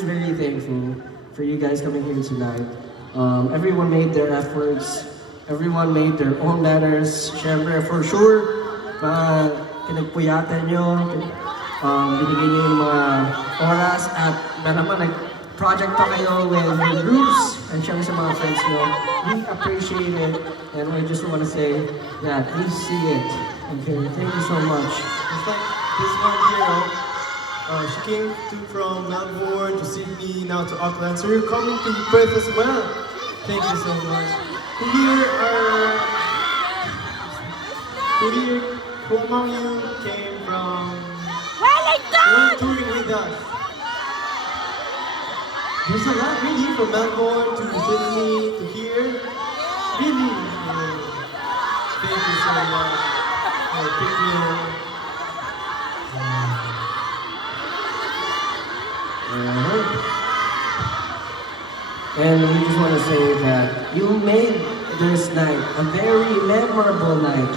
just really thankful for you guys coming here tonight. Everyone made their efforts. Everyone made their own letters. Siyempre, for sure, kinagpuyatan nyo, binigay nyo yung mga oras at naman nag-project pa kayo with your groups and siyempre sa mga friends nyo. We appreciate it and we just want to say that we see it. Okay, thank you so much. It's like this one here, she came from Melbourne to Sydney, now to Auckland. So you're coming to Perth as well. Thank you so much. Who among you came from touring with us? There's a lot, really, from Melbourne to Sydney to here. Really. Thank you so much. Thank you. And we just want to say that you made this night a very memorable night.